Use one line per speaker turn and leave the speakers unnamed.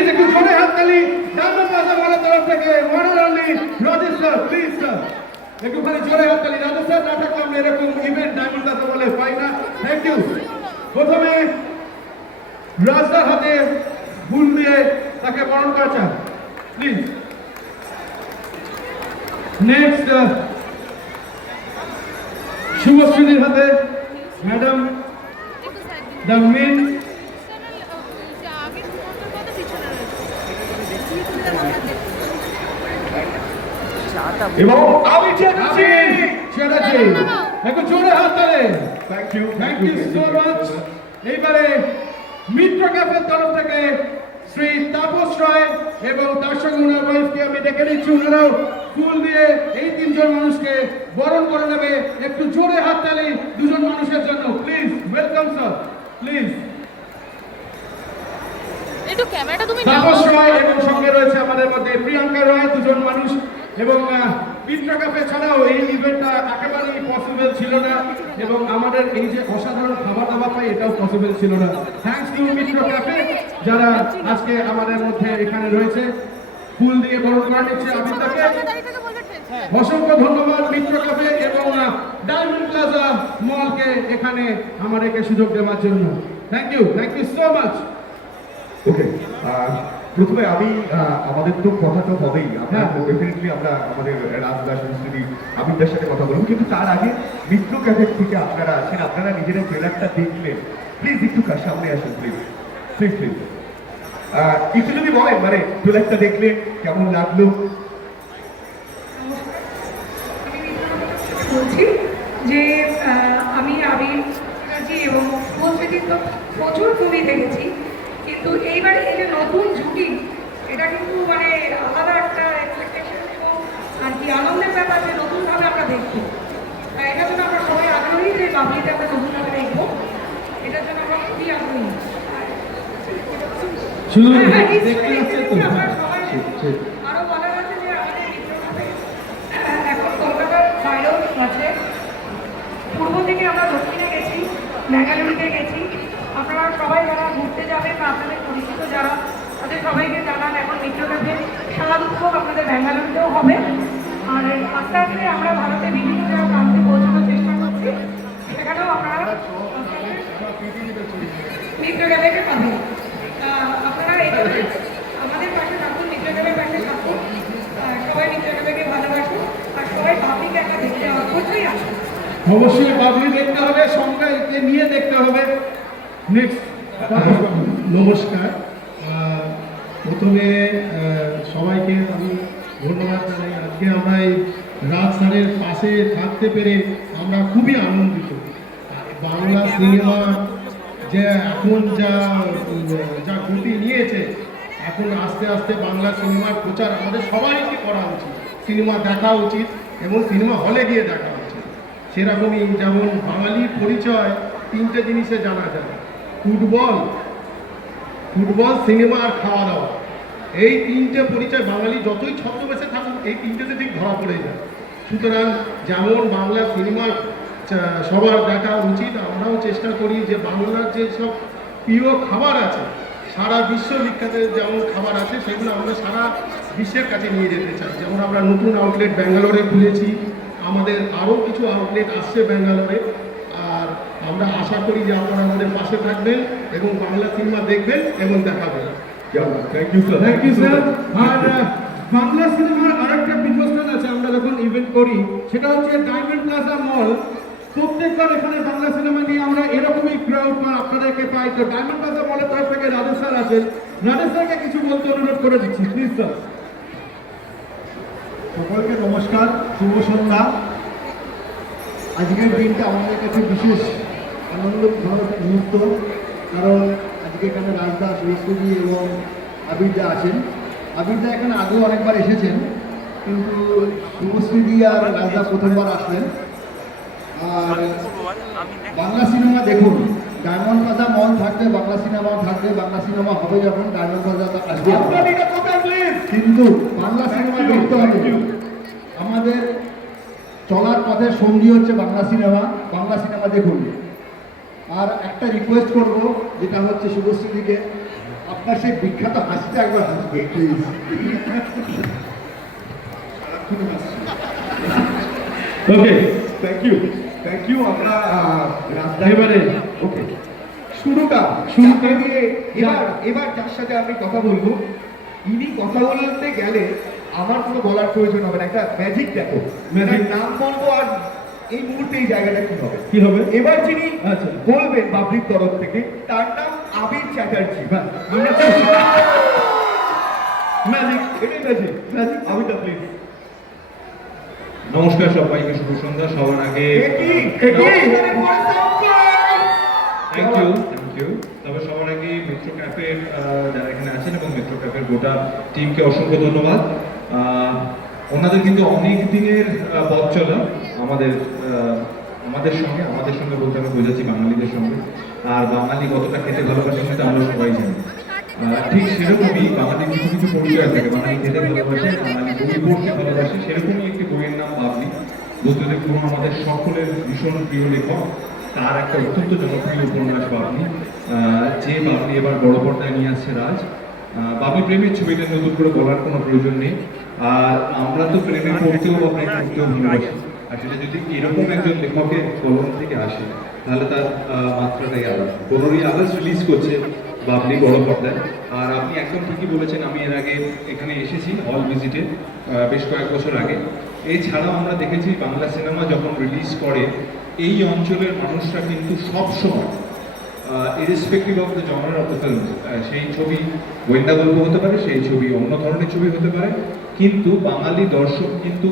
Please একটু জোরে হাততালি ডায়মন্ড প্লাজা মলের তরফ থেকে one and Rajesh sir please sir একটুখানি জোরে হাততালি রাজেশ স্যার না থাকলে এরকম ইভেন্ট ডায়মন্ড প্লাজা বলে পাই না। থ্যাংক ইউ প্রথমে রাস্তার হাতে ফুল দিয়ে তাকে বরণ করা চান প্লিজ নেক্সট শুভশ্রীর হাতে ম্যাডাম দ্য মেন
আগে কত পিছনে রয়েছে
এবং আমি চ্যাটার্জি চ্যাটার্জি একটু জোরে হাত তালে
thank you
thank you so much এইবারে মিত্র ক্যাফের তরফ থেকে শ্রী তাপস রায় এবং তার সঙ্গে ওনার ওয়াইফকে আমি ডেকে নিচ্ছি। ওনারাও ফুল দিয়ে এই তিনজন মানুষকে বরণ করে নেবে। একটু জোরে হাত তালি দুজন মানুষের জন্য। প্লিজ ওয়েলকাম স্যার প্লিজ
একটু ক্যামেরাটা তুমি
তাপস রায় এবং সঙ্গে রয়েছে আমাদের মধ্যে প্রিয়াঙ্কা রায় দুজন এবং মিত্র ছাড়াও এই ইভেন্টটা একেবারেই পসিবল ছিল না এবং আমাদের এই যে অসাধারণ খাবার দাবার পাই, এটাও পসিবল ছিল না। থ্যাঙ্কস টু ক্যাফে যারা আজকে আমাদের মধ্যে এখানে রয়েছে। ফুল দিয়ে বরণ করা নিচ্ছে আমি তাকে অসংখ্য ধন্যবাদ মিত্র ক্যাফে এবং ডায়মন্ড প্লাজা মলকে এখানে আমাদেরকে সুযোগ দেওয়ার জন্য। Thank you thank you so much
okay প্রথমে আমি আমাদের তো কথা তো হবেই। আমরা। ডেফিনেটলি আমরা আমাদের রাজদা সংস্কৃতি আবিরদার সাথে কথা বলব। কিন্তু তার আগে মিত্র ক্যাফের থেকে আপনারা আছেন, আপনারা নিজেরা ট্রেলারটা দেখলেন প্লিজ একটু সামনে আসুন প্লিজ প্লিজ প্লিজ একটু যদি বলেন মানে ট্রেলারটা দেখলেন কেমন লাগল?
বলছি যে আমি জি এবং প্রচুর ছবি দেখেছি। কিন্তু এইবারে এই যে নতুন জুটি এটা কিন্তু মানে আলাদা একটা এক্সপেকটেশন এবং আর কি আনন্দের ব্যাপার যে নতুনভাবে আমরা দেখব তাই এটার জন্য আমরা সবাই আগ্রহী যে বাবলিটা আমরা নতুনভাবে দেখব। এটার জন্য আমরা খুবই আগ্রহী। হ্যাঁ, হ্যাঁ, নিশ্চয়ই, আমরা সবাই
ঠিক।
আরও বলার আছে যে আমাদের মিত্রভাবে এখন কলকাতার বাইরেও আছে পূর্ব থেকে আমরা দক্ষিণে গেছি ব্যাঙ্গালুরুতে গেছি আপনারা সবাই যারা ঘুরতে যাবেন বা আপনাদের পরিচিত যারা তাদের সবাইকে জানান এখন মিত্রভাবে সাত উৎসব আপনাদের ব্যাঙ্গালুরুতেও হবে। আর আস্তে আস্তে আমরা ভারতে বিভিন্ন জায়গায় প্রান্তে পৌঁছানোর চেষ্টা করছি। সেখানেও আপনারা মিত্রভাবে পাবেন আপনারা এইভাবে আমাদের পাশে থাকুন মিত্রভাবের পাশে থাকুন। সবাই মিত্রভাবেকে ভালোবাসুন। আর সবাই পাবলিক একটা দেখতে অবশ্যই আসুন।
অবশ্যই বাবলি দেখতে হবে সঙ্গে নিয়ে দেখতে হবে। নেক্সট
নমস্কার। প্রথমে সবাইকে আমি ধন্যবাদ জানাই। আজকে আমরা এই রাজ পাশে থাকতে পেরে আমরা খুবই আনন্দিত। বাংলা সিনেমা যে এখন যা যা গতি নিয়েছে, এখন আস্তে আস্তে বাংলা সিনেমার প্রচার আমাদের সবাইকে করা উচিত। সিনেমা দেখা উচিত এবং সিনেমা হলে গিয়ে দেখা উচিত। সেরকমই যেমন বাঙালির পরিচয় তিনটে জিনিসে জানা যায়। ফুটবল ফুটবল, সিনেমা আর খাওয়া দাওয়া এই তিনটে পরিচয় বাঙালি যতই ছদ্মবেশে থাকুক, এই তিনটেতে ঠিক ধরা পড়ে যায়। সুতরাং যেমন বাংলা সিনেমা চা- সবার দেখা উচিত। আমরাও চেষ্টা করি যে বাংলার যে সব প্রিয় খাবার আছে, সারা বিশ্ব বিখ্যাত যেমন খাবার আছে, সেগুলো আমরা সারা বিশ্বের কাছে নিয়ে যেতে চাই। যেমন আমরা নতুন আউটলেট ব্যাঙ্গালোরে খুলেছি, আমাদের আরও কিছু আউটলেট আসছে ব্যাঙ্গালোরে। আমরা আশা করি যে আপনারা আমাদের পাশে থাকবেন এবং বাংলা সিনেমা দেখবেন এবং দেখাবেন।
Thank you sir
thank you sir আর বাংলা সিনেমার আরেকটা পীঠস্থান আছে আমরা যখন ইভেন্ট করি সেটা হচ্ছে ডায়মন্ড প্লাজা মল প্রত্যেকবার এখানে বাংলা সিনেমা নিয়ে আমরা এরকমই ক্রাউড আপনাদেরকে পাই। তো ডায়মন্ড প্লাজা মলের তরফ থেকে রাজেশ স্যার আছেন। রাজেশ স্যারকে কিছু বলতে অনুরোধ করে দিচ্ছি প্লিজ স্যার
সকলকে নমস্কার শুভ সন্ধ্যা। আজকের দিনটা আমাদের কাছে বিশেষ আনন্দ মুহূর্ত কারণ আজকে এখানে রাজদা সুরস্করি এবং আবিরদা আছেন। আবিরদা এখানে আগেও অনেকবার এসেছেন কিন্তু শুভশ্রী আর রাজদা প্রথমবার আসলেন। আর বাংলা সিনেমা দেখুন ডায়মন্ড প্লাজা মল থাকবে বাংলা সিনেমা থাকবে বাংলা সিনেমা হবে যখন ডায়মন্ড প্লাজা আসবে। কিন্তু বাংলা সিনেমা দেখতে হবে। আমাদের চলার পথের সঙ্গী হচ্ছে বাংলা সিনেমা। বাংলা সিনেমা দেখুন। আর একটা রিকোয়েস্ট করব যেটা হচ্ছে শুভশ্রীদিকে আপনার সেই বিখ্যাত হাসিটা একবার হাসবে please
okay
thank you thank you আমরা
এবারে
ওকে শুরুটা
শুরুটা
দিয়ে এবার এবার যার সাথে আমি কথা বলব ইনি কথা বলতে গেলে আমার কোনো বলার প্রয়োজন হবে না একটা ম্যাজিক দেখো।
Magic?
নাম বলব আর এই মুহূর্তে এই জায়গাটা কি হবে?
কি হবে?
এবার যিনি
আচ্ছা।
বলবেন বাবলির তরফ থেকে তার নাম আবির চ্যাটার্জি। ম্যাজিক এটাই ম্যাজিক। ম্যাজিক আবিরটা প্লিজ
নমস্কার সবাইকে শুভ সন্ধ্যা। সবার আগে। থ্যাংক ইউ থ্যাংক ইউ তবে সবার আগে মেট্রো ক্যাফের যারা এখানে আছেন এবং মেট্রো ক্যাফের গোটা টিমকে অসংখ্য ধন্যবাদ। আহ, ওনাদের কিন্তু অনেক দিনের পথ চলা আমাদের আমাদের সঙ্গে আমাদের সঙ্গে বলতে আমি বোঝাচ্ছি বাঙালিদের সঙ্গে। আর বাঙালি কতটা খেতে ভালোবাসে সেটা আমরা সবাই জানি। ঠিক সেরকমই বাঙালি কিছু কিছু পরিচয় থাকে বাঙালি খেতে ভালোবাসে, বাঙালি বই পড়তে ভালোবাসে। সেরকমই একটি বইয়ের নাম বাবলি। বুদ্ধদেব গুরু আমাদের সকলের ভীষণ প্রিয় লেখক। তার একটা অত্যন্ত জনপ্রিয় উপন্যাস বাবলি। যে বাবলি এবার বড় পর্দায় নিয়ে আসছে রাজ। বাবলি প্রেমের ছবিটা নতুন করে বলার কোনো প্রয়োজন নেই। আর আমরা তো প্রেমে পড়তেও বা প্রেম করতেও ভালোবাসি। আর সেটা যদি এরকম একজন লেখকের কলম থেকে আসে, তাহলে তার মাত্রাটাই আলাদা। পনেরোই আগস্ট রিলিজ করছে বাবলি বড় পর্দায় আর আপনি একদম ঠিকই বলেছেন, আমি এর আগে এখানে এসেছি হল ভিজিটে বেশ কয়েক বছর আগে। এছাড়াও আমরা দেখেছি বাংলা সিনেমা যখন রিলিজ করে, এই অঞ্চলের মানুষরা কিন্তু সবসময় irrespective of the genre of the film সেই ছবি গোয়েন্দা গল্প হতে পারে, সেই ছবি অন্য ধরনের ছবি হতে পারে কিন্তু বাঙালি দর্শক কিন্তু